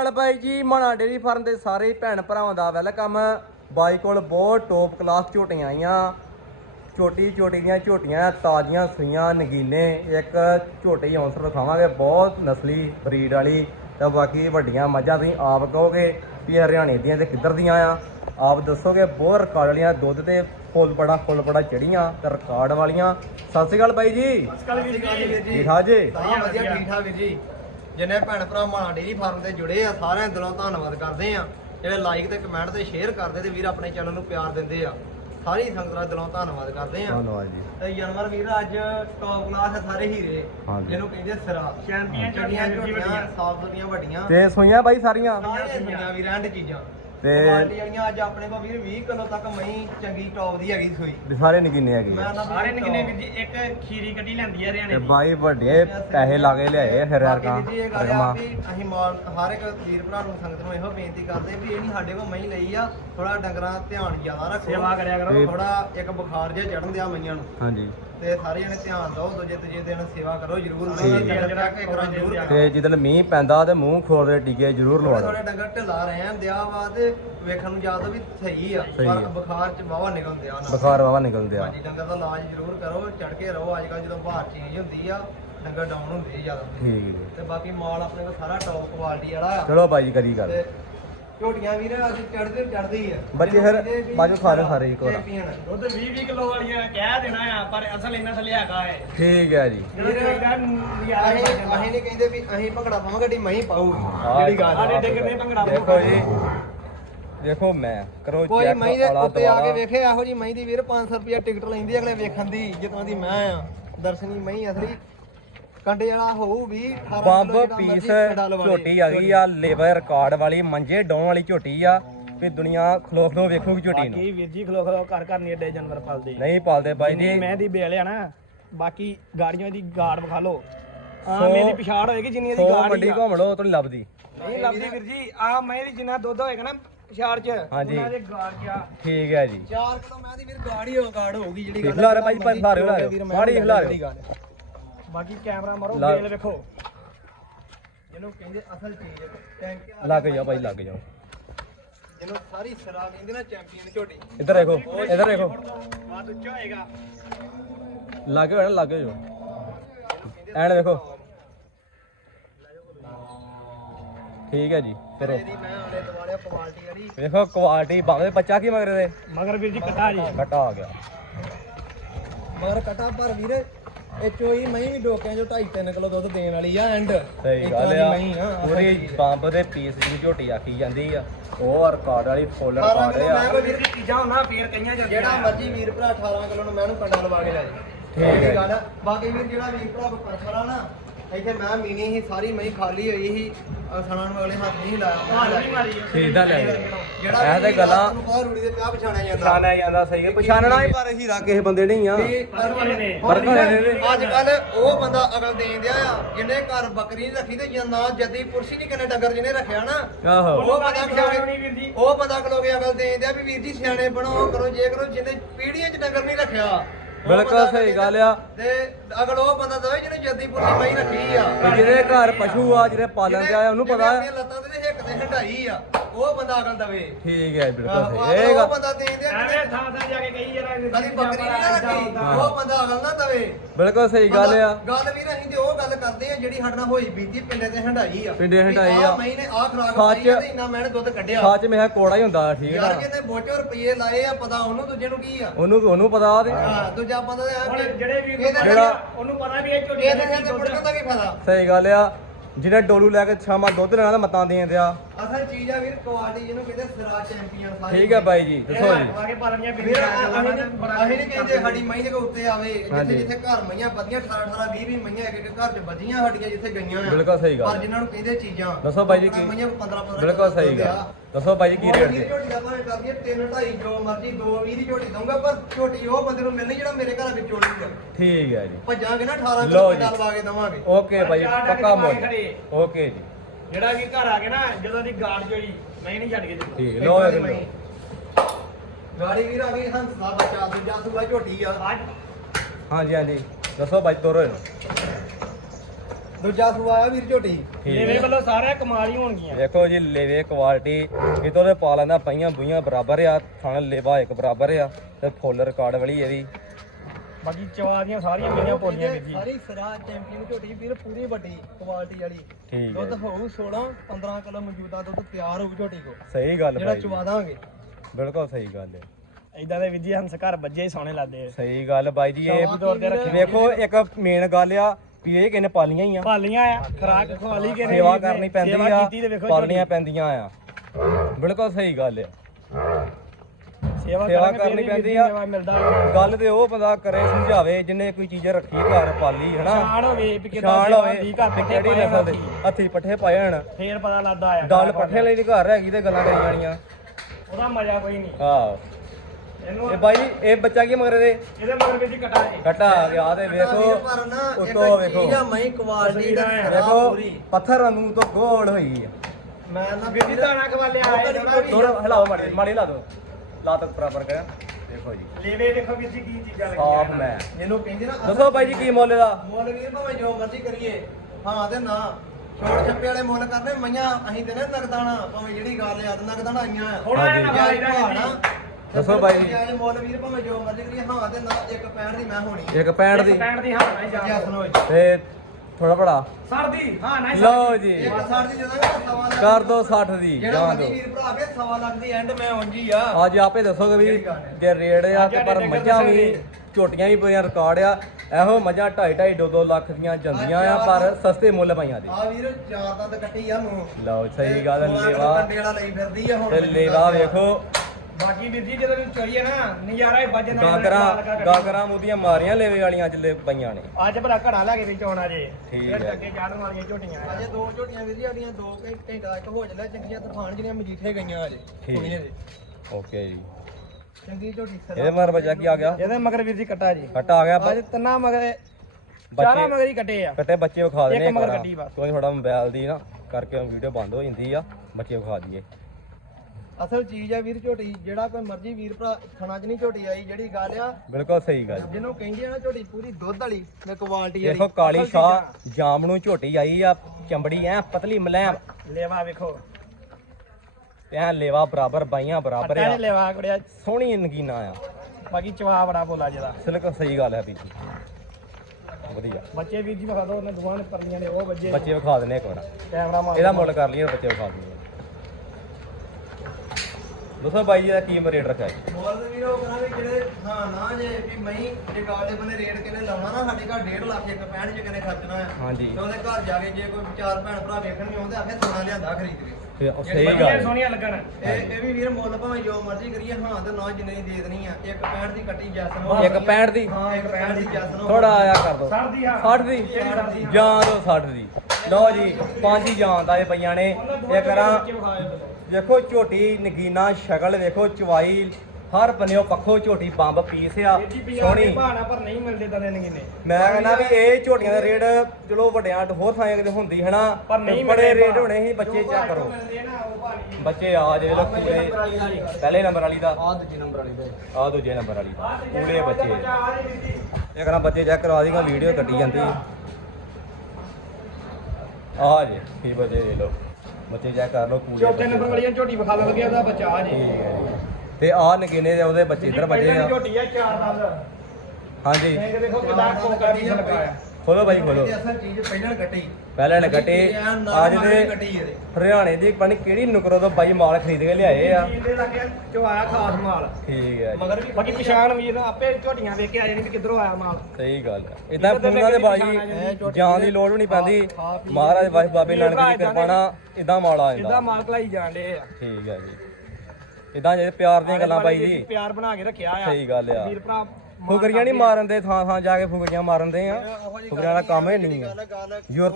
ਹਾਲ ਬਾਈ ਜੀ ਮਣਾ dairy farm ਦੇ ਸਾਰੇ ਭੈਣ ਭਰਾਵਾਂ ਦਾ ਵੈਲਕਮ। ਬਾਈ ਕੋਲ ਬਹੁਤ ਟੌਪ ਕਲਾਸ ਝੋਟੀਆਂ ਆਈਆਂ। ਛੋਟੀ ਛੋਟੀ ਦੀਆਂ ਝੋਟੀਆਂ ਤਾਜ਼ੀਆਂ ਸੂਈਆਂ ਨਗੀਨੇ। ਇੱਕ ਝੋਟੀ ਹੌਂਸਰ ਵਿਖਾਵਾਂਗੇ ਬਹੁਤ ਨਸਲੀ ਬਰੀਡ ਵਾਲੀ ਤੇ ਬਾਕੀ ਵੱਡੀਆਂ ਮੱਝਾਂ ਤੁਸੀਂ ਆਪ ਕਹੋਗੇ ਵੀ ਹਰਿਆਣੇ ਦੀਆਂ ਤੇ ਕਿੱਧਰ ਦੀਆਂ ਆ। ਆਪ ਦੱਸੋਗੇ ਬਹੁਤ ਰਿਕਾਰਡ ਵਾਲੀਆਂ ਦੁੱਧ ਤੇ ਫੁੱਲ ਬੜਾ ਫੁੱਲ ਬੜਾ ਚੜੀਆਂ ਤੇ ਰਿਕਾਰਡ ਵਾਲੀਆਂ। ਸਤਿ ਸ਼੍ਰੀ ਅਕਾਲ ਬਾਈ ਜੀ। ਠੀਕ ਠਾਕ ਜੀ? ਵਧੀਆ ਠੀਕ ਠਾਕ ਵੀਰ ਜੀ। ਜਿੰਨੇ ਭੈਣ ਭਰਾ ਮਾਣਾ ਡੇਰੀ ਫਾਰਮ ਤੇ ਜੁੜੇ ਆ ਸਾਰਿਆਂ ਦਾ ਦਿਲੋਂ ਧੰਨਵਾਦ ਕਰਦੇ ਆ। ਜਿਹੜੇ ਲਾਈਕ ਤੇ ਕਮੈਂਟ ਤੇ ਸ਼ੇਅਰ ਕਰਦੇ ਤੇ ਵੀਰ ਆਪਣੇ ਚੈਨਲ ਨੂੰ ਪਿਆਰ ਦਿੰਦੇ ਆ। ਸਾਰੀ ਸੰਗਤ ਦਾ ਦਿਲੋਂ ਧੰਨਵਾਦ ਕਰਦੇ ਆ। ਧੰਨਵਾਦ ਜੀ। ਤੇ ਜਨਵਰ ਵੀਰ ਅੱਜ ਟੌਪ ਕਲਾਸ ਆ ਸਾਰੇ ਹੀਰੇ। ਹਾਂਜੀ। ਜਿਹਨੂੰ ਕਹਿੰਦੇ ਸਿਰਾ। ਚੈਂਪੀਅਨ ਚੜੀਆਂ ਝੋਟੀਆਂ ਸਾਫ਼ ਸੁਥਰੀਆਂ ਵੱਡੀਆਂ। ਤੇ ਸੂਈਆਂ ਬਾਈ ਸਾਰੀਆਂ? ਸਾਰੀਆਂ ਸੁਣੀਆਂ ਵੀਰ ਐਂਡ ਚੀਜ਼ਾਂ। ਤੇ- ਕੁਆਲਿਟੀ ਵਾਲੀਆਂ ਅੱਜ ਆਪਣੇ ਕੋਲ ਵੀਰ 20 ਕਿਲੋ ਤੱਕ ਮਹੀਂ ਚੰਗੀ ਟੌਪ ਦੀ ਹੈਗੀ ਸੂਈ। ਵੀ ਸਾਰੇ ਨਗੀਨੇ ਹੈਗੇ। ਮੈਂ ਆ। ਨਾ ਸਾਰੇ ਨਿਕਨੇ ਵੀਰ ਜੀ ਇੱਕ ਖੀਰੀ ਕੱਢੀ ਲੈਂਦੀ ਆ ਹਰਿਆਣੇ ਤੇ ਦੀ। ਬਾਈ ਵੱਡੇ ਪੈਸੇ ਲਾ ਕੇ ਲਿਆਏ ਫਿਰ ਯਾਰ ਬਾਕੀ ਵੀਰ ਜੀ ਇਹ ਗੱਲ ਆ ਰਕਮਾਂ ਵੀ ਅਸੀਂ ਮਾਲ ਹਰ ਇੱਕ ਵੀਰ ਭਰਾ ਨੂੰ ਸੰਗਤ ਨੂੰ ਇਹੋ ਬੇਨਤੀ ਕਰਦੇ ਵੀ ਇਹ ਨਹੀਂ ਸਾਡੇ ਕੋਲ ਮਹੀਂ ਲਈ ਆ ਥੋੜਾ ਡੰਗਰਾਂ ਦਾ ਧਿਆਨ ਜ਼ਿਆਦਾ ਰੱਖੋ। ਸੇਵਾ ਕਰਿਆ ਕਰੋ। ਤੇ- ਥੋੜਾ ਇੱਕ ਬੁਖਾਰ ਜਿਹਾ ਚੜਨ ਦਿਆ ਮਈਆਂ ਨੂੰ। ਹਾਂਜੀ। ਤੇ ਸਾਰੇ ਜਣੇ ਧਿਆਨ ਦਿਓ ਦੂਜੇ ਤੀਜੇ ਦਿਨ ਸੇਵਾ ਕਰੋ ਜਰੂਰ ਠੀਕ ਚੱਕ ਕੇ ਕਰਾਂ ਜਰੂਰ ਤੇ ਜਿੱਦਣ ਮੀਂਹ ਪੈਂਦਾ ਤੇ ਮੂੰਹ ਖੋਲਦੇ ਟੀਕੇ ਜ਼ਰੂਰ ਲਵਾ ਥੋੜੇ ਲਓ ਡੰਗਰ ਢਿੱਲਾ ਰਹਿਣ ਦਿਆ ਵਾ ਤੇ ਵੇਖਣ ਨੂੰ ਜ਼ਿਆਦਾ ਵੀ ਸਹੀ ਆ ਸਹੀ ਪਰ ਆ। ਬੁਖਾਰ ਚ ਵਾਵਾ ਨਿਕਲ ਦਿਆ ਨਾ ਬੁਖਾਰ ਵਾਵਾ ਨਿਕਲਦੇ ਆ। ਹਾਂਜੀ ਡੰਗਰ ਦਾ ਇਲਾਜ ਜਰੂਰ ਕਰੋ ਚੜ ਕੇ ਰਹੋ ਅੱਜ ਕੱਲ ਜਦੋਂ ਬਾਹਰ ਚੇਂਜ ਹੁੰਦੀ ਆ ਡੰਗਰ ਡਾਊਨ ਹੁੰਦੇ ਆ ਜ਼ਿਆਦਾ। ਠੀਕ ਜੀ। ਤੇ ਬਾਕੀ ਮਾਲ ਆਪਣੇ ਕੋਲ ਸਾਰਾ ਟੌਪ ਕੁਆਲਿਟੀ ਵਾਲਾ ਆ। ਚਲੋ ਬਾਈ ਜੀ ਕਰੀ ਗੱਲ। ਤੇ ਝੋਟੀਆਂ ਵੀਰ ਅੱਜ ਚੜਦੇ ਚੜਦੀ ਆ। ਬੱਚੇ ਫਿਰ ਬਾਜੂ ਖਾ ਲਓ ਸਾਰੇ ਇੱਕ ਵਾਰ। ਦੁੱਧ 20 20 ਕਿਲੋ ਵਾਲੀਆਂ ਕਹਿ ਦੇਣਾ ਆ ਪਰ ਅਸਲ ਇਹਨਾਂ ਥੱਲੇ ਹੈਗਾ ਹੈ ਠੀਕ ਹੈ ਜੀ। ਜਿਹੜਾ ਚਾਹੀਦਾ ਅਸੀਂ ਬਣ ਅਸੀਂ ਨਹੀਂ ਕਹਿੰਦੇ ਵੀ ਅਸੀਂ ਭੰਗੜਾ ਪਾਵਾਂਗੇ ਢੀ ਮਹੀਂ ਪਾਊਗੀ ਜਿਹੜੀ ਗੱਲ ਆ। ਸਾਡੇ ਡਿੱਗ ਭੰਗੜਾ ਦੇਖੋ ਜੀ। ਦੇਖੋ ਮੈਂ ਕਰੋ ਕੋਈ ਚੈੱਕ ਮਹੀਂ ਦੇ ਆਲਾ ਉੱਤੇ ਆ ਕੇ ਦੁਆਲਾ। ਵੇਖੇ ਇਹੋ ਜੀ ਮਹੀਂ ਦੀ ਵੀਰ 500 ਰੁਪਿਆ ਟਿਕਟ ਲੈਂਦੀ ਅਗਲੇ ਵੇਖਣ ਦੀ ਜਿੱਦਾਂ ਦੀ ਮੈਂ ਆ। ਦਰਸ਼ਨੀ ਮਹੀਂ ਅਸਲੀ ਕੰਡੇ ਵਾਲਾ ਹੋਊ ਵੀ 18 ਬੰਬ ਕਿਲੋ ਜਿਹੜਾ ਪੀਸ ਮਰਜ਼ੀ ਕੰਡਾ ਲਵਾ ਲੇ। ਝੋਟੀ ਆ ਗਈ ਆ ਲੇਬਰ ਰਿਕਾਰਡ ਵਾਲੀ ਮੰਜੇ ਡੌਂ ਵਾਲੀ ਝੋਟੀ ਆ ਵੀ ਦੁਨੀਆ ਖਲੋ ਖਲੋ ਵੇਖੂਗੀ ਝੋਟੀ ਨੂੰ ਬਾਕੀ ਵੀਰ ਜੀ ਖਲੋ ਖਲੋ ਘਰ ਘਰ ਨਹੀਂ ਏਡੇ ਜਾਨਵਰ ਪਾਲਦੇ ਨਹੀਂ ਪਾਲਦੇ ਬਾਈ ਜੀ ਮੈਂ ਦੀ ਬੇਲ ਆ ਨਾ ਬਾਕੀ ਗਾੜੀਆਂ ਦੀ ਗਾੜ ਵਿਖਾ ਲਓ ਆ ਸੌ- ਮੇਰੀ ਪਿਛਾੜ ਹੋਏਗੀ ਜਿੰਨੀ ਇਹਦੀ ਸੋ ਗਾੜ ਮੰਡੀ ਆ ਘੁੰਮ ਲਓ ਤੁਹਾਨੂੰ ਲੱਭਦੀ ਨਹੀਂ ਲੱਭਦੀ ਵੀਰ ਜੀ ਆ ਮੈਂ ਦੀ ਜਿੰਨਾ ਦੁੱਧ ਹੋਏਗਾ ਨਾ ਪਿਛਾੜ ਚ ਹਾਂਜੀ। ਉਹਨਾਂ ਦੇ ਗਾੜ ਗਿਆ ਠੀਕ ਹੈ ਜੀ 4 ਕਿਲੋ ਮੈਂ ਦੀ ਵੀਰ ਗਾੜੀ ਹੋ ਗਾੜ ਹੋਊਗੀ ਜਿਹੜੀ ਦੇਖ ਲਾ ਰੇ ਭਾਈ, ਭਾਈ ਸਾਰੇ ਹਿਲਾ ਵੀਰ ਦਿਓ। ਮੈਂ ਮਾੜੀ ਹਿਲਾ ਜਿਹੜੀ ਦਿਓ। ਗੱਲ ਆ। ਬਾਕੀ ਕੈਮਰਾ ਮਾਰੋ ਲਾ- ਬੇਲ ਵੇਖੋ। ਜਿਹਨੂੰ ਕਹਿੰਦੇ ਅਸਲ ਚੀਜ਼ ਟੈਂਕੀ ਲੱਗ ਜਾਓ ਭਾਈ ਲੱਗ ਜਾਓ। ਜਿਹਨੂੰ ਸਾਰੀ ਸਰਾ ਕਹਿੰਦੇ ਨਾ ਚੈਂਪੀਅਨ ਝੋਟੀ। ਇੱਧਰ ਦੇਖੋ ਇੱਧਰ ਦੇਖੋ ਬਾਤ ਉੱਚਾ ਹੋਏਗਾ। ਲੱਗ ਹੋਣਾ ਲੱਗ ਜਾਓ। ਐਣ ਦੇਖੋ ਠੀਕ ਹੈ ਜੀ ਕਰੋ। ਇਹਦੀ ਮੈਂ ਆਲੇ ਦੁਆਲੇ ਕੁਆਲਿਟੀ ਵਾਲੀ। ਵੇਖੋ ਕੁਆਲਿਟੀ ਬਾਵੇ ਬੱਚਾ ਕੀ ਮਗਰ ਦੇ ਮਗਰ ਵੀਰ ਜੀ ਕਟਾ ਜੀ। ਘਟਾ ਆ ਗਿਆ। ਮਗਰ ਕਟਾ ਪਰ ਵੀਰ ਇਹ ਚੋਈ ਮੈਂ ਵੀ ਡੋਕਿਆਂ ਚੋਂ 2.5 3 ਕਿਲੋ ਦੁੱਧ ਦੇਣ ਵਾਲੀ ਆ ਐਂਡ ਸਹੀ ਗੱਲ ਆ। ਪੂਰੀ ਬੰਬ ਦੇ ਪੀਸ ਦੀ ਝੋਟੀ ਆਖੀ ਜਾਂਦੀ ਆ। ਉਹ ਰਿਕਾਰਡ ਵਾਲੀ ਫੁੱਲ ਰਿਕਾਰਡ ਮੈਂ ਆ। ਕੋਈ ਵੀਰ ਜੀ ਚੀਜ਼ਾਂ ਹੁੰਦਾ ਫੇਰ ਕਈਆਂ ਜਾਂਦੀਆਂ ਜਿਹੜਾ ਮਰਜ਼ੀ ਵੀਰ ਭਰਾ 18 ਕਿਲੋ ਨੂੰ ਮੈਂ ਉਹਨੂੰ ਕੰਡਾ ਲਵਾ ਕੇ ਲੈ ਜਾ ਠੀਕ ਹੈ। ਗੱਲ। ਬਾਕੀ ਵੀਰ ਜਿਹੜਾ ਵੀਰ ਭਰਾ ਪਰਸਰਾ ਨਾ ਇੱਥੇ ਮੈਂ ਮੀਨੀ ਸੀ ਸਾਰੀ ਮਈ ਖਾਲੀ ਹੋਈ ਸੀ। ਸਣਾ ਨੂੰ ਅਗਲੇ ਹੱਥ ਨਹੀਂ ਲਾਇਆ। ਹਾਲ ਨਹੀਂ ਮਾਰੀ। ਲੈ ਗਏ। ਜਿਹੜਾ ਇਹ ਤੇ ਗੱਲਾਂ- ਤੁਹਾਨੂੰ ਰੂੜੀ ਦੇ ਪਿਆ ਪਛਾਣਿਆ ਜਾਂਦਾ। ਪਛਾਣਿਆ ਜਾਂਦਾ ਸਹੀ ਹੈ। ਪਛਾਣਨਾ ਹੀ ਪਰ ਹੀਰਾ ਕਿਸੇ ਬੰਦੇ ਨਹੀਂ ਆ। ਵੀ ਪਰ ਨੇ ਅੱਜ ਕੱਲ ਉਹ ਬੰਦਾ ਅਗਲ ਦੇਣ ਦਿਆ ਆ ਜਿਹਨੇ ਘਰ ਬੱਕਰੀ ਨਹੀਂ ਰੱਖੀ ਤੇ ਜਨਾ ਜੱਦੀ ਪੁਰਸ਼ੀ ਨਹੀਂ ਕਿੰਨੇ ਡੰਗਰ ਜਿਹਨੇ ਰੱਖਿਆ ਨਾ। ਆਹੋ। ਉਹ ਬੰਦਾ ਪਛਾਣਿਆ ਖਲੋਗੇ ਨਹੀਂ ਵੀਰ ਜੀ। ਉਹ ਬੰਦਾ ਖਲੋਗੇ ਅਗਲ ਦੇਣ ਦਿਆ ਵੀ ਵੀਰ ਜੀ ਸਿਆਣੇ ਬਣੋ ਉਹ ਕਰੋ ਜੇ ਕਰੋ ਜਿਹਨੇ ਪੀੜੀਆਂ 'ਚ ਡੰਗਰ ਨਹੀਂ ਰੱਖਿਆ। ਉਹ ਬਿਲਕੁਲ ਬੰਦਾ ਸਹੀ ਗੱਲ ਆ। ਤੇ ਅਗਲ ਉਹ ਬੰਦਾ ਦਵੇ ਜਿਹਨੇ ਜੱਦੀ ਪੁਰਸ਼ੀ ਮਈ ਰੱਖੀ ਆ। ਤੇ ਜਿਹਦੇ ਘਰ ਪਸ਼ੂ ਆ ਜਿਹੜੇ ਪਾਲਣ ਤੇ ਆਇਆ ਉਹਨੂੰ ਜਿਹਨੇ ਪਤਾ ਆਪਣੀਆਂ ਲੱਤਾਂ ਤੇ ਹਿੱਕ ਤੇ ਹੰਡਾਈ ਆ। ਉਹ ਬੰਦਾ ਅਗਲ ਦਵੇ। ਠੀਕ ਹੈ ਬਿਲਕੁਲ ਆਹੋ, ਸਹੀ। ਇਹ ਉਹ ਗੱਲ ਬੰਦਾ ਦੇਣ ਦਿਆ ਐਵੇਂ ਥਾਂ ਥਾਂ ਜਾ ਕੇ ਕਹੀ ਜਰਾ ਕਦੀ ਬੱਕਰੀ ਨਹੀਂ ਨਾ ਰੱਖੀ। ਉਹ ਬੰਦਾ ਅਗਲ ਨਾ ਦਵੇ। ਬਿਲਕੁਲ ਸਹੀ ਗੱਲ ਆ। ਗੱਲ ਵੀਰ ਅਸੀਂ ਤੇ ਉਹ ਗੱਲ ਕਰਦੇ ਆ ਜਿਹੜੀ ਸਾਡੇ ਨਾਲ ਹੋਈ ਬੀਤੀ ਪਿੰਡੇ ਤੇ ਹੰਡਾਈ ਆ। ਪਿੰਡੇ ਹੰਢਾਈ ਵੀ ਆ। ਆਹ ਮਹੀਂ ਨੇ ਆ ਖਰਾਕ। ਪਾਈ ਆ ਤੇ ਇੰਨਾ ਮੈਨੇ ਦੁੱਧ ਕੱਢਿਆ। ਸੱਚ ਮੈਂ ਕੋੜਾ ਹੀ ਹੁੰਦਾ ਠੀਕ ਯਾਰ ਨਾ ਕਿਤੇ ਬੋਚੋ ਰੁਪਏ ਲਾਏ ਆ ਪਤਾ ਉਹਨੂੰ ਦੂਜੇ ਨੂੰ ਕੀ ਆ। ਉਹਨੂੰ ਉਹਨੂੰ ਪਤਾ ਤੇ। ਹਾਂ ਦੂਜਾ ਬੰਦਾ ਤੇ ਹੁਣ ਕਿ ਜਿਹੜੇ ਇਹਦੇ ਜਿਹੜਾ- ਪਤਾ, ਉਹਨੂੰ ਪਤਾ ਵੀ ਇਹ ਝੋਟੀ ਇਹਦੇ ਦੇ ਨਾਲ ਮੁੜਕਣ ਦਾ ਕੀ ਫਾਇਦਾ। ਸਹੀ ਗੱਲ ਆ। ਜਿਹਨੇ ਡੋਲੂ ਲੈ ਕੇ ਸ਼ਾਮਾਂ ਦੁੱਧ ਲੈਣਾ ਤਾਂ ਮਤਾਂ ਦੇਣ ਦਿਆ। ਅਸਲ ਚੀਜ਼ ਆ ਵੀਰ ਕੁਆਲਿਟੀ ਜਿਹਨੂੰ ਕਹਿੰਦੇ ਸਿਰਾ ਚੈਂਪੀਅਨ ਸਾਰੇ ਠੀਕ ਹੈ ਬਾਈ ਜੀ ਦੱਸੋ ਜੀ। ਆਗੇ ਪਾਲਣੀਆਂ ਵੀਰ ਅਸੀਂ ਨਹੀਂ- ਅਸੀਂ ਨਹੀਂ ਕਹਿੰਦੇ ਸਾਡੀ ਮਹੀਂ ਦੇ ਉੱਤੇ ਆਵੇ। ਜਿੱਥੇ ਜਿੱਥੇ ਘਰ ਮਈਆਂ ਵਧੀਆਂ 18 18 20 20 ਮਈਆਂ ਇੱਕ ਇੱਕ ਘਰ 'ਚ ਵਧੀਆਂ ਸਾਡੀਆਂ ਜਿੱਥੇ ਗਈਆਂ ਆ। ਬਿਲਕੁਲ ਸਹੀ ਗੱਲ। ਪਰ ਜਿਨ੍ਹਾਂ ਨੂੰ ਕਹਿੰਦੇ ਚੀਜ਼ਾਂ ਦੱਸੋ ਬਾਈ ਜੀ ਕੀ- ਮਈਆਂ 15 15 ਬਿਲਕੁਲ ਸਹੀ ਗੱਲ ਦੱਸੋ ਜੀ ਕੀ ਰੇਟ ਦੀ? ਝੋਟੀ ਦਾ ਭਾਵੇਂ ਕਰਦੀ 3 2.5 ਜੋ ਮਰਜ਼ੀ 2 20 ਦੀ ਝੋਟੀ ਦਊਂਗਾ ਪਰ ਝੋਟੀ ਉਹ ਬੰਦੇ ਨੂੰ ਮਿਲਣੀ ਜਿਹੜਾ ਮੇਰੇ ਘਰ ਵਿੱਚ ਚੋਲੀ ਆ। ਠੀਕ ਹੈ ਜੀ। ਭੱਜਾਂਗੇ ਨਾ 18 ਲਓ ਕਿਲੋ ਜੀ। ਕੰਡਾ ਲਵਾ ਕੇ ਦਵਾਂਗੇ। ਓਕੇ ਡੰਗ ਪੱਕਾ ਕੇ ਮੁੱਲ। ਓਕੇ ਜੀ। ਜਿਹੜਾ ਵੀ ਘਰ ਆ ਗਿਆ ਨਾ ਜਦੋਂ ਦੀ ਗਾੜ ਚੋਈ ਮੈਂ ਨਹੀਂ ਛੱਡ ਕੇ ਦਿੱਤੀ। ਠੀਕ ਲੋ ਦੀ ਮਹੀਂ। ਗਾੜੀ ਵੀਰ ਆ ਗਈ ਹੰਸਾ ਬੱਚਾ ਦੂਜਾ ਸੂਆ ਝੋਟੀ ਆ। ਹਾਂਜੀ ਹਾਂਜੀ। ਦੱਸੋ ਬਾਈ ਤੋਰੋ ਇਹਨੂੰ। ਦੂਜਾ ਸੂਆ ਆ ਵੀਰ ਝੋਟੀ। ਲੇਵੇ ਵੱਲੋਂ ਸਾਰੇ ਕਮਾਲ ਹੀ ਹੋਣਗੀਆਂ। ਦੇਖੋ ਜੀ ਲੇਵੇ ਕੁਆਲਿਟੀ ਕਿਤੋਂ ਦੇ ਪਾ ਲੈਂਦਾ ਪਈਆਂ ਬੁਈਆਂ ਬਰਾਬਰ ਆ ਥਣ ਲੇਵਾ ਇੱਕ ਬਰਾਬਰ ਆ ਤੇ ਫੁੱਲ ਰਿਕਾਰਡ ਵਾਲੀ ਇਹ ਵੀ ਬਾਕੀ ਚਵਾ ਦੀਆਂ ਸਾਰੀਆਂ ਮੇਰੀਆਂ ਪੋਲੀਆਂ ਵੀਰ ਜੀ। ਸਾਰੀ ਸਰਾ ਚੈਂਪੀਅਨ ਝੋਟੀ ਵੀਰ ਪੂਰੀ ਵੱਡੀ ਕੁਆਲਿਟੀ ਵਾਲੀ। ਠੀਕ ਦੁੱਧ ਹੋਊ 16 15 ਕਿਲੋ ਮੌਜੂਦਾ ਦੁੱਧ ਤਿਆਰ ਹੋਊ ਝੋਟੀ ਕੋ ਸਹੀ ਗੱਲ ਜਿਹੜਾ ਚਵਾ ਦਾਂਗੇ। ਬਿਲਕੁਲ ਸਹੀ ਗੱਲ ਹੈ। ਇਦਾਂ ਦੇ ਵੀਰ ਜੀ ਹੰਸ ਘਰ ਬੱਜੇ ਹੀ ਸੋਹਣੇ ਲੱਗਦੇ ਸਹੀ ਗੱਲ ਬਾਈ ਜੀ ਇਹ ਵੇਖੋ ਇੱਕ ਮੇਨ ਗੱਲ ਆ ਵੀ ਇਹ ਕਿਨੇ ਪਾਲੀਆਂ ਹੀ ਆ? ਪਾਲੀਆਂ ਆ ਖਰਾਕ ਖਵਾਲੀ ਕੇ ਸੇਵਾ ਕਰਨੀ ਪੈਂਦੀ ਆ ਪਾਲਣੀਆਂ ਪੈਂਦੀਆਂ ਆ। ਬਿਲਕੁਲ ਸਹੀ ਗੱਲ ਆ। ਸੇਵਾ ਕਰਨੀ ਪੈਂਦੀ ਆ। ਹੈ। ਗੱਲ ਤੇ ਉਹ ਬੰਦਾ ਕਰੇ ਸਮਝਾਵੇ ਜਿੰਨੇ ਕੋਈ ਚੀਜ਼ ਰੱਖੀ ਘਰ ਪਾਲੀ ਹਨਾ? ਸ਼ਾਨ ਹੋਵੇ ਵੀ ਕਿਦਾਂ ਹੋਵੇ ਕਿਹੜੀ ਨਸਲ ਦੇ। ਹੱਥੀ ਪੱਠੇ ਪਾਏ ਹਣ। ਫੇਰ ਪਤਾ ਲੱਗਦਾ ਆ ਡਲ ਪੱਠੇ ਲਈ ਦੀ ਘਰ ਹੈਗੀ ਤੇ ਗੱਲਾਂ ਕਰੀ ਜਾਣੀਆਂ। ਉਹਦਾ ਮਜ਼ਾ ਕੋਈ ਨਹੀਂ। ਇਹਨੂੰ ਇਹ ਬਾਈ ਇਹ ਬੱਚਾ ਕੀ ਮਗਰ ਦੇ ਇਹਦੇ ਮਗਰ ਵੀਰ ਜੀ ਕਟਾ ਦੇ ਕਟਾ ਆ ਗਿਆ ਤੇ ਵੇਖੋ ਨਾ ਉੱਤੋਂ ਵੇਖੋ। ਆ ਮਈ ਕੁਆਲਿਟੀ ਦਾ ਵੇਖੋ ਪੱਥਰ ਵਾਂਗੂ ਤੋਂ ਗੋਲ ਹੋਈ ਆ। ਮੈਂ ਨਾ ਵੀਰ ਜੀ ਦਾਣਾ ਖਵਾਲਿਆ ਵੀ ਥੋੜਾ ਹਿਲਾਓ ਮਾੜੀ ਮਾੜੀ ਲਾ ਦੋ ਲਾ ਤੱਕ ਬਰਾਬਰ ਕਰਿਆ। ਦੇਖੋ ਜੀ। ਲੇਵੇ ਦੇਖੋ ਵੀਰ ਜੀ ਕੀ ਚੀਜ਼ਾਂ ਸਾਫ਼ ਮੈਂ। ਇਹਨੂੰ ਕਹਿੰਦੇ ਨਾ ਦੱਸੋ ਬਾਈ ਜੀ ਕੀ ਮੁੱਲ ਦਾ ਮੁੱਲ ਵੀਰ ਭਾਵੇਂ ਜੋ ਮਰਜ਼ੀ ਕਰੀਏ। ਹਾਂ ਤੇ ਨਾ ਛੋੜ ਛੱਪੇ ਵਾਲੇ ਮੁੱਲ ਕਰਦੇ ਮਈਆਂ ਅਸੀਂ ਤੇ ਨਾ ਨਗਦਾਣਾ ਭਾਵੇਂ ਜਿਹੜੀ ਗੱਲ ਆ ਤੇ ਨਗਦਾਣਾ ਆਈਆਂ ਆ। ਥੋੜਾ। ਜਿਹਾ ਇਹਦਾ ਜੀ ਦੱਸੋ ਬਾਈ। ਜੀ। ਅੱਜ ਮੁੱਲ ਵੀਰ ਭਾਵੇਂ ਜੋ ਮਰਜ਼ੀ ਕਰੀਏ ਹਾਂ ਤੇ ਨਾ ਇੱਕ ਪੈਣ ਦੀ ਮੈਂ ਹੋਣੀ ਇੱਕ 65 ਦੀ। ਇੱਕ ਪੈਂਟ ਦੀ ਹਾਂ ਨਾ ਹੀ ਜਾ ਜੈਸਨ ਹੋਏ ਤੇ ਥੋੜਾ ਬੜਾ। ਸਰਦੀ ਹਾਂ ਨਾ ਹੀ ਲਓ ਜੀ। ਇੱਕ ਸਾੜ ਦੀ ਜਦੋਂ ਨਾ ਸਵਾ ਲੱਖ ਕਰ ਦੋ 60 ਦੀ ਜਿਹੜਾ ਜਾਂ ਮਰਜ਼ੀ ਦੋ। ਵੀਰ ਭਰਾ ਕੇ ਸਵਾ ਲੱਖ ਦੀ ਐਂਡ ਮੈਂ ਉਂਝੀ ਆ। ਅੱਜ ਆਪੇ ਦੱਸੋਗੇ ਵੀ ਜੇ ਰੇਡ ਆ ਤੇ ਪਰ ਮੱਝਾਂ ਵੀ ਝੋਟੀਆਂ ਵੀ ਪਈਆਂ ਰਿਕਾਰਡ ਆ। ਇਹੋ ਮੱਝਾਂ 2.5 2.5 2 2 ਲੱਖ ਦੀਆਂ ਜਾਂਦੀਆਂ ਆ ਪਰ ਸਸਤੇ ਮੁੱਲ ਪਈਆਂ ਦੀ। ਆ ਵੀਰ ਚਾਰ ਦੰਦ ਕੱਟੀ ਆ ਮੂੰਹ। ਲਓ ਸਹੀ ਗੱਲ ਸੋਲਾਂ ਲੇਵਾ। ਕੰਡੇ ਵਾਲਾ ਲਈ ਫਿਰਦੀ ਆ ਹੁਣ। ਤੇ ਲੇਵਾ ਵੇਖੋ। ਬਾਕੀ ਵੀਰ ਜੀ ਜਦੋਂ ਨੂੰ ਚੋਈਏ ਨਾ ਨਜ਼ਾਰਾ ਹੀ ਵੱਜ ਨਾਲ ਗਾਗਰਾਂ ਗਾਗਰਾਂ ਮੂਦੀਆਂ ਮਾਰੀਆਂ ਲੇਵੇ ਵਾਲੀਆਂ ਅੱਜ ਲੈ ਪਈਆਂ ਨੇ। ਅੱਜ ਭਲਾ ਘੜਾ ਲੈ ਕੇ ਵੀ ਚੋਣਾ ਜੇ। ਠੀਕ ਫਿਰ ਹੈ। ਅੱਗੇ ਚਾੜਨ ਵਾਲੀਆਂ ਝੋਟੀਆਂ ਆ। ਅਜੇ ਦੋ ਝੋਟੀਆਂ ਵੀਰ ਜੀ ਸਾਡੀਆਂ ਦੋ ਘੰ- ਘੰਟਾ ਇੱਕ ਹੋ ਜਲੇ ਚੰਗੀਆਂ ਤੂਫਾਨ ਜਿਹੜੀਆਂ ਮਜੀਠੇ ਗਈਆਂ ਅਜੇ ਠੀਕ। ਕੁੜੀਆਂ ਦੇ ਓਕੇ ਜੀ। ਚੰਗੀ ਝੋਟੀ ਇਹਦੇ ਮਗਰ ਬੱਚਾ ਕੀ ਆ ਗਿਆ? ਇਹਦੇ ਮਗਰ ਵੀਰ ਜੀ ਕੱਟਾ ਜੀ। ਕੱਟਾ ਆ ਗਿਆ ਅੱਜ ਤਿੰਨਾਂ ਮਗਰ ਚਾਰਾਂ ਬੱਚੇ ਮਗਰ ਹੀ ਕੱਟੇ ਆ। ਕੱਟੇ ਬੱਚੇ ਵਿਖਾ ਦੇਣੇ ਇੱਕ ਮਗਰ ਕੱਟੀ ਬਸ। ਕੋਈ ਥੋੜਾ ਮੋਬਾਈਲ ਦੀ ਨਾ ਕਰਕੇ ਵੀਡੀਓ ਬੰਦ ਹੋ ਜਾਂਦੀ ਆ। ਬੱਚੇ ਵਿਖਾ ਦਈਏ। ਅਸਲ ਚੀਜ਼ ਆ ਵੀਰ ਝੋਟੀ ਜਿਹੜਾ ਕੋਈ ਮਰਜ਼ੀ ਵੀਰ ਭਰਾ ਥਣਾ ਚ ਨਹੀਂ ਝੋਟੀ ਆਈ ਜਿਹੜੀ ਗੱਲ ਆ। ਬਿਲਕੁਲ ਸਹੀ ਗੱਲ। ਜਿਹਨੂੰ ਕਹਿੰਦੇ ਆ ਨਾ ਝੋਟੀ ਪੂਰੀ ਦੁੱਧ ਵਾਲੀ ਤੇ ਕੁਆਲਿਟੀ ਦੇਖੋ ਵਾਲੀ ਕਾਲੀ ਸ਼ਾਹ ਜਾਮਣੂ ਝੋਟੀ ਆਈ ਆ ਚੰਬੜੀ ਐ ਪਤਲੀ ਮਲੈਮ। ਲੇਵਾ ਵੇਖੋ। ਐ ਲੇਵਾ ਬਰਾਬਰ ਬਾਈਆਂ ਬਰਾਬਰ ਆ। ਲੇਵਾ ਕੁੜਿਆ। ਸੋਹਣੀ ਨਗੀਨਾ ਆ। ਬਾਕੀ ਚਵਾ ਬੜਾ ਬੋਲਾ ਜਿਹਦਾ ਸਿਲਕ ਸਹੀ ਗੱਲ ਹੈ ਬੀਜੀ। ਵਧੀਆ। ਬੱਚੇ ਵੀਰ ਜੀ ਵਿਖਾ ਦੋ ਉਹਨੇ ਦੁਕਾਨ ਪਰਦੀਆਂ ਨੇ ਉਹ ਵੱਜੇ ਬੱਚੇ ਵਿਖਾ ਦਿੰਦੇ ਇੱਕ ਵਾਰ। ਕੈਮਰਾ ਮਾਰ ਇਹਦਾ ਮੁੱਲ ਕਰ ਲਈਏ ਬੱਚੇ ਵਿਖਾ ਦਿੰਦੇ ਦੱਸੋ ਬਾਈ ਇਹਦਾ ਕੀ ਰੇਟ ਰੱਖਿਆ ਹੈ ਬੋਲ ਵੀਰ ਉਹ ਕਰਾਂਗੇ ਜਿਹੜੇ ਹਾਂ ਨਾ ਜੇ ਵੀ ਮਈ ਜੇ ਗਾਲੇ ਬੰਨੇ ਰੇਟ ਕਿਨੇ ਲਾਉਣਾ ਨਾ ਸਾਡੇ ਘਰ 1.5 ਲੱਖ ਇੱਕ ਪੈਣ ਚ ਕਿਨੇ ਖਰਚਣਾ ਆ। ਹਾਂਜੀ। ਤੇ ਉਹਦੇ ਘਰ ਜਾ ਕੇ ਜੇ ਕੋਈ ਚਾਰ ਭੈਣ ਭਰਾ ਵੇਖਣ ਨਹੀਂ ਆਉਂਦੇ ਆਖੇ ਸੋਨਾ ਲਿਆਂਦਾ ਖਰੀਦ ਕੇ। ਤੇ ਉਹ ਜਿਹੜੀ ਸਹੀ ਗੱਲ ਸੋਹਣੀਆਂ ਲੱਗਣ। ਇਹ ਇਹ ਵੀ ਵੀਰ ਮੁੱਲ ਭਾਵੇਂ ਜੋ ਮਰਜ਼ੀ ਕਰੀਏ ਹਾਂ ਤੇ ਨਾ ਜਿੰਨੇ ਦੀ ਦੇ ਦੇਣੀ ਆ। ਇੱਕ ਪੈਣ ਦੀ ਕੱਟੀ ਜੈਸਨ ਹੋ ਇੱਕ 65 ਦੀ? ਹਾਂ ਇੱਕ ਪੈਣ ਦੀ ਜੈਸਨ ਹੋ ਥੋੜਾ ਆਇਆ ਕਰ ਦੋ। ਸਰਦੀ ਹਾਂ। 60 ਦੀ? ਜਾਂ ਦੋ 60 ਦੀ। ਲਓ ਜੀ ਪੰਜ ਹੀ ਜਾਨ ਦਾ ਇਹ ਪਈਆਂ ਨੇ। ਇਹ ਕਰਾਂ। ਵੇਖੋ ਝੋਟੀ ਨਗੀਨਾ ਸ਼ਕਲ ਵੇਖੋ ਚਵਾਈ ਹਰ ਬੰਨਿਓ ਪੱਖੋ ਝੋਟੀ ਬੰਬ ਪੀਸ ਆ ਸੋਹਣੀ। ਬਹਾਨਾ ਪਰ ਨਹੀਂ ਮਿਲਦੇ ਤਾਂ ਦੇਣਗੇ ਨੇ ਮੈਂ ਕਹਿੰਦਾ ਵੀ ਇਹ ਝੋਟੀਆਂ ਦਾ ਰੇਟ ਚਲੋ ਵੱਡਿਆਂ ਤੋਂ ਹੋਰ ਥਾਂ ਕਿਤੇ ਹੁੰਦੀ ਹੈ ਨਾ ਪਰ ਨਹੀਂ ਬੜੇ ਰੇਟ ਹੋਣੇ ਸੀ ਬੱਚੇ ਚੈੱਕ ਕਰੋ। ਬੱਚੇ ਆ ਜੇ ਲੋ ਪਹਿਲੇ ਨੰਬਰ ਵਾਲੀ ਦਾ। ਆ ਦੂਜੇ ਨੰਬਰ ਵਾਲੀ ਦਾ। ਆ ਦੂਜੇ ਨੰਬਰ ਵਾਲੀ ਦਾ। ਪੂਰੇ ਬੱਚੇ। ਇਹ ਕਰਾਂ ਬੱਚੇ ਚੈੱਕ ਕਰਵਾ ਦੀਗਾ ਵੀਡੀਓ ਕੱਟੀ ਜਾਂਦੀ। ਆ ਜੇ ਕੀ ਬੱਚੇ ਲੋ ਬੱਚੇ ਚੈੱਕ ਕਰ ਲੋ ਪੂਰੇ ਚੌਥੇ ਬੱਚੇ। ਨੰਬਰ ਵਾਲੀਆਂ ਝੋਟੀ ਵਿਖਾ ਲਓਗੇ ਉਹਦਾ ਬੱਚਾ ਆ ਜੀ। ਠੀਕ ਹੈ ਜੀ। ਤੇ ਆ ਨਗੀਨੇ ਦੇ ਉਹਦੇ ਬੱਚੇ ਇਧਰ ਬੱਜੇ ਆ। ਝੋਟੀ ਆ ਚਾਰ ਦੰਦ। ਹਾਂਜੀ। ਦੇਖ ਦੇਖੋ ਕਿਦਾਂ ਕੋਕਾ ਦੀ ਲਗਾਇਆ ਖੋਲੋ ਬਾਈ ਖੋਲੋ। ਇਹ ਅਸਲ ਚੀਜ਼ ਪਹਿਲਾਂ ਕੱਟੀ। ਪਹਿਲਾਂ ਨੇ ਕੱਟੇ। ਅੱਜ ਦੇ ਹਰਿਆਣੇ ਦੀ ਪਣੀ ਕਿਹੜੀ ਨੁਕਰੋ ਤੋਂ ਬਾਈ ਮਾਲ ਖਰੀਦ ਕੇ ਲਿਆਏ ਆ। ਇਹਦੇ ਲੱਗੇ ਚੋ ਆਇਆ ਖਾਸ ਮਾਲ। ਠੀਕ ਹੈ ਜੀ। ਮਗਰ ਵੀ ਬਾਕੀ ਪਛਾਣ ਵੀਰ ਆਪੇ ਝੋਟੀਆਂ ਵੇਖ ਕੇ ਆ ਜਾਣੀ ਵੀ ਕਿੱਧਰੋਂ ਆਇਆ ਮਾਲ। ਸਹੀ ਗੱਲ ਹੈ ਇਦਾਂ ਫੋਨਾਂ ਦੇ ਬਾਈ ਜਾਣ ਦੀ ਲੋੜ ਵੀ ਨਹੀਂ ਪੈਂਦੀ। ਮਹਾਰਾਜ ਵਾਹਿ ਬਾਬੇ ਨਾਨਕ ਦੀ ਏਦਾਂ ਕਿਰਪਾ ਨਾਲ ਇਦਾਂ ਮਾਲ ਆ ਇਦਾਂ ਜਾਂਦਾ ਮਾਲ ਕਲਾਈ ਜਾਂਦੇ ਆ। ਠੀਕ ਹੈ ਜੀ। ਇਦਾਂ ਜੇ ਪਿਆਰ ਦੀਆਂ ਗੱਲਾਂ ਬਾਈ ਜੀ। ਪਿਆਰ ਬਣਾ ਕੇ ਰੱਖਿਆ ਆ। ਸਹੀ ਗੱਲ ਆ। ਵੀਰ ਭਰਾ ਫੁਕਰੀਆਂ ਨਹੀਂ ਮਾਰਨ ਦੇ ਥਾਂ ਥਾਂ ਜਾ ਕੇ ਫੁਕਰੀਆਂ ਮਾਰਨ ਦੇ ਆ। ਫੁਕਰੀਆਂ ਦਾ ਕੰਮ ਹੀ ਨਹੀਂ ਆ। ਗੱਲ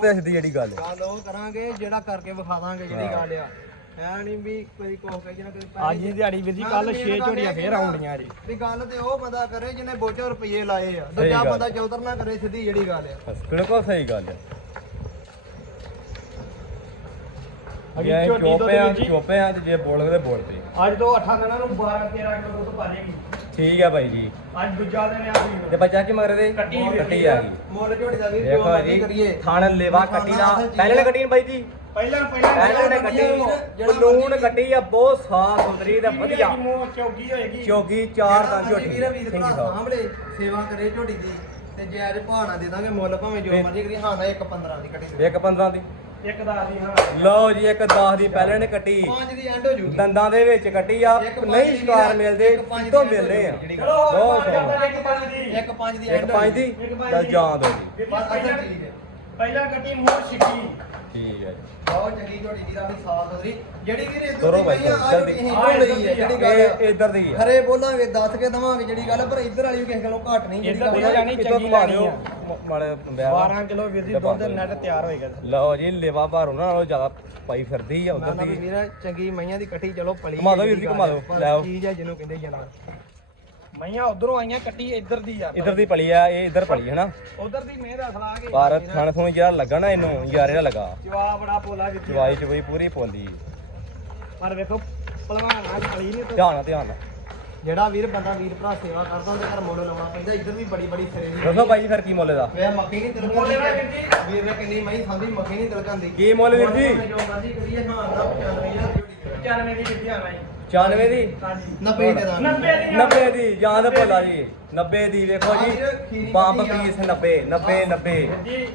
ਇਸ ਦੀ ਜਿਹੜੀ ਗੱਲ ਹੈ ਗੱਲ ਉਹ ਕਰਾਂਗੇ ਜਿਹੜਾ ਕਰਕੇ ਵਿਖਾ ਦਾਂਗੇ ਜਿਹੜੀ ਗੱਲ ਆ। ਐ ਨਹੀਂ ਵੀ ਕੋਈ ਕੋਹ ਕਹੇ ਜਿਹਨਾਂ ਕੋਈ ਅੱਜ ਦੀ ਦਿਹਾੜੀ ਵੀਰ ਜੀ ਕੱਲ 6 ਝੋਟੀਆਂ ਫੇਰ ਆਉਂਦੀਆਂ ਜੀ। ਵੀ ਗੱਲ ਤੇ ਉਹ ਬੰਦਾ ਕਰੇ ਜਿਹਨੇ ਬੋਚੋ ਰੁਪਏ ਲਾਏ ਆ। ਦੂਜਾ ਗੱਲ। ਬੰਦਾ ਚੌਧਰ ਨਾ ਕਰੇ ਸਿੱਧੀ ਜਿਹੜੀ ਗੱਲ ਆ। ਬਿਲਕੁਲ ਸਹੀ ਗੱਲ ਹੈ ਅਗੀ ਜੇ ਝੋਟੀ ਦੁੱਧ ਚੋਪੇ ਆ ਵੀਰ ਜੀ। ਚੋਪੇ ਆ ਤੇ ਜੇ ਬੋਲ ਤੇ ਬੋਲ ਪਏ ਅੱਜ ਤੋਂ 8 ਦਿਨਾਂ ਨੂੰ 12 13 ਕਿਲੋ ਦੁੱਧ ਪਾ ਠੀਕ ਹੈ ਬਾਈ ਜੀ। ਅੱਜ ਦੂਜਾ ਦਿਨ ਆ ਤੇ ਵੀ ਬੱਚਾ ਕੀ ਮਗਰ ਦੇ ਕੱਟੀ ਵੀਰ ਕੱਟੀ ਆ। ਗਈ। ਮੁੱਲ ਝੋਟੀ ਦਾ ਵੀਰ ਦੇਖੋ ਜੀ ਕਰੀਏ ਥਣ ਲੇਵਾ ਕੱਟੀ ਦਾ। ਪਹਿਲੇ ਨੇ ਕੱਟੀ ਨੀ ਬਾਈ ਜੀ? ਪਹਿਲਾਂ ਪਹਿਲਾਂ ਨੇ ਕੱਟੀ। ਬਲੂਨ ਕੱਟੀ। ਆ ਬਹੁਤ ਸਾਫ਼ ਸੁਥਰੀ ਤੇ ਵਧੀਆ। ਚੌਗੀ ਹੋਏਗੀ। ਚੌਗੀ ਚਾਰ ਤਾਂ ਝੋਟੀ। ਵੀਰ ਵੀਰ ਭਰਾ ਸਾਹਮਣੇ ਸੇਵਾ ਕਰੇ ਝੋਟੀ ਦੀ। ਤੇ ਜੇ ਅੱਜ ਭਾਣਾ ਦੇ ਦਾਂਗੇ ਮੁੱਲ ਭਾਵੇਂ ਜੋ ਮਰਜ਼ੀ ਕਰੀ ਹਾਂ ਦਾ ਇੱਕ 15 ਦੀ ਕੱਟੀ। ਦੇ ਇੱਕ 15 ਦੀ। ਇੱਕ ਦਾ ਦੀ ਹਾਂ। ਲਓ ਜੀ ਇੱਕ 10 ਦੀ ਪਹਿਲੇ ਨੇ ਕੱਟੀ। ਪੰਜ ਦੀ ਐਂਡ ਹੋ ਜੂਗੀ। ਦੰਦਾਂ ਦੇ ਵਿੱਚ ਕੱਟੀ ਆ। ਨਹੀਂ ਸ਼ਿਕਾਰ ਮਿਲਦੇ ਦੀ ਮਿਲਦੇ ਆ। ਬਹੁਤ ਮਾਰ ਇੱਕ ਪੰਜ ਦੀ। ਇੱਕ ਪੰਜ ਦੀ ਇੱਕ end ਪੰਜ ਦੀ? ਇੱਕ ਪੰਜ ਚੱਲ ਦੀ। ਜੀ ਬਸ ਅਸਲ ਚੀਜ਼ ਹੈ। ਪਹਿਲਾਂ ਕੱਟੀ ਮੂੰਹ ਛਿੱਕੀ ਠੀਕ ਹੈ ਜੀ। ਬਹੁਤ ਚੰਗੀ ਝੋਟੀ ਦੀ ਰਾਵੀ ਸਾਫ਼ ਸੁਥਰੀ ਜਿਹੜੀ ਵੀਰ ਇੱਧਰ ਤੋਰੋ ਦੀ ਬਾਈ, ਪਈ ਆ ਆ ਜਲਦੀ। ਝੋਟੀ ਅਸੀਂ ਆਹ ਕੋਲ ਲਈ ਇੱਧਰ ਹੈ ਦੀ ਆ। ਜਿਹੜੀ ਗੱਲ ਇਹ ਇੱਧਰ ਦੀ ਆ। ਖਰੇ ਬੋਲਾਂਗੇ ਦੱਸ ਕੇ ਦਵਾਂਗੇ ਜਿਹੜੀ ਗੱਲ ਪਰ ਇੱਧਰ ਵਾਲੀ ਵੀ ਕਿਸੇ ਗੱਲੋਂ ਘੱਟ ਨਹੀਂ ਜਿਹੜੀ ਇੱਧਰ ਦੀ ਗੱਲ ਜਾਣੀ ਕਿਤੋਂ ਚੰਗੀ ਘੁਮਾ ਲੈਣੀ ਦਿਓ, ਆ। ਮ- ਮਾੜੇ ਵਿਆਹ 12 ਕਿਲੋ ਵੀਰ ਦੀ ਡੱਬਾ ਦੁੱਧ ਨੈਟ ਤਿਆਰ ਹੋਏਗਾ ਲਓ ਜੀ ਲੇਵਾ ਭਾਰ ਉਹਨਾਂ ਨਾਲੋਂ ਜ਼ਿਆਦਾ ਪਾਈ ਫਿਰਦੀ ਆ ਨਾ ਉਧਰ ਨਾ ਵੀ ਦੀ। ਵੀਰ ਚੰਗੀ ਮਈਆਂ ਦੀ ਕੱਟੀ ਚਲੋ ਪਲੀ ਘੁਮਾ ਵੀਰ ਜੀ, ਘੁਮਾ ਦਿਓ, ਲੈ ਆਓ। ਚੀਜ਼ ਹੈ ਜਿਹਨੂੰ ਕਹਿੰਦੇ ਜਨਾਬ। ਮਈਆਂ ਉਧਰੋਂ ਆਈਆਂ ਕੱਟੀ ਇੱਧਰ ਦੀ ਆ। ਇੱਧਰ ਦੀ ਪਲੀ ਆ ਇਹ ਇੱਧਰ ਪਲੀ ਹੈ ਨਾ ਉਧਰ ਦੀ ਮੇਹ ਦਾ ਸਲਾ ਕੇ ਪਰ ਥਣ ਥਣ ਜਿਹੜਾ ਲੱਗਾ ਨਾ ਇਹਨੂੰ ਯਾਰੇ ਦਾ ਲੱਗਾ। ਜਵਾਬ ਬੜਾ ਪੋਲਾ ਵਿੱਚ ਚਵਾਈ ਚ ਬਈ ਪੂਰੀ ਪੋਲੀ ਪਰ ਵੇਖੋ ਭਲਵਾਨ ਆ ਖੜੀ ਨਹੀਂ ਤੇ ਧਿਆਨ ਨਾਲ ਧਿਆਨ ਨਾਲ ਜਿਹੜਾ ਵੀਰ ਬੰਦਾ ਵੀਰ ਭਰਾ ਸੇਵਾ ਕਰਦਾ ਉਹਦੇ ਘਰ ਮੁੱਲ ਲਾਉਣਾ ਪੈਂਦਾ ਇੱਧਰ ਵੀ ਬੜੀ ਬੜੀ ਸਿਰੇ ਦੀ ਦੱਸੋ ਜੀ ਫਿਰ ਕੀ ਮੁੱਲ ਦਾ ਵੇ ਮੱਖੀ ਨਹੀਂ ਤਿਲਕਦੀ ਮੁੱਲ ਦਾ ਕਿੰਨੀ? ਵੀਰ ਨੇ ਕਿੰਨੀ ਮਈ ਖਾਂਦੀ ਮੱਖੀ ਨਹੀਂ ਤਿਲਕਦੀ ਕੀ ਮੁੱਲ ਵੀਰ ਜੀ? ਜੋ ਮਰਜ਼ੀ ਕਰੀਏ ਹਾਂ ਨਾ 95000 ਦੀ 95 ਦੀ ਵਿੱਧੀ ਆਣਾ 94 ਦੀ? ਹਾਂਜੀ। 90 ਦੇ ਦਾਂਗੇ 90 ਦੀ। 90 ਦੀ ਯਾਦ ਭੁੱਲਾ ਜੀ। 90 ਦੀ ਵੇਖੋ ਜੀ। ਬੰਬ ਪੀਸ 90 90 90 ਜੀ